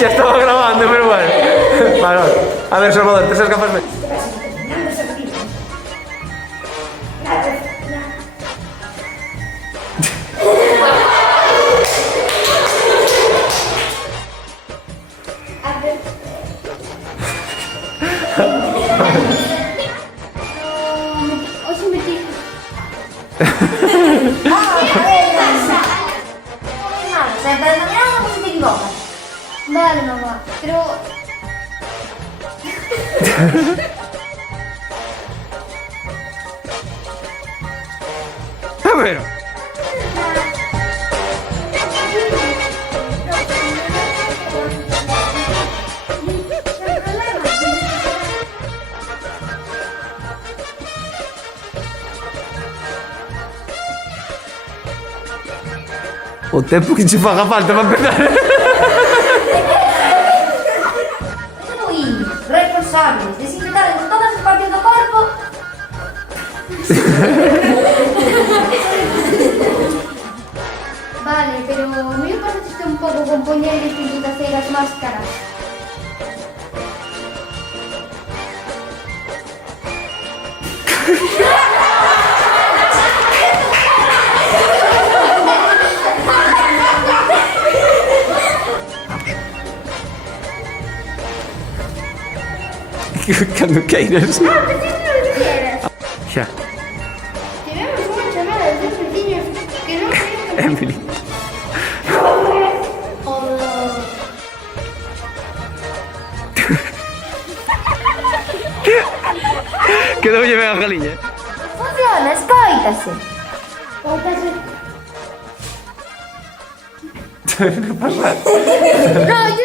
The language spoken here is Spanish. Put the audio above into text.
Ya estaba grabando, pero bueno. Vale, vale. A ver, Salvador, ¿te seas capaz de...? Hoxe metí. O sea, para mañana no se te equivocas. Vale, mamá, pero... A ver. O tempo que te faga falta para empezar. Moi responsables, desinfectar en todas as partes do corpo. Vale, pero me parece un pouco con poñer distintas hacer as máscaras. Cando queiras. Ah, pensei que non o quieras. Xa. Tivemos unha chamada de dos veciños que non querían que... Emily. Quedou lle ben a galiña. Funciona, escoítase. Escoítase. Que pasa? No, yo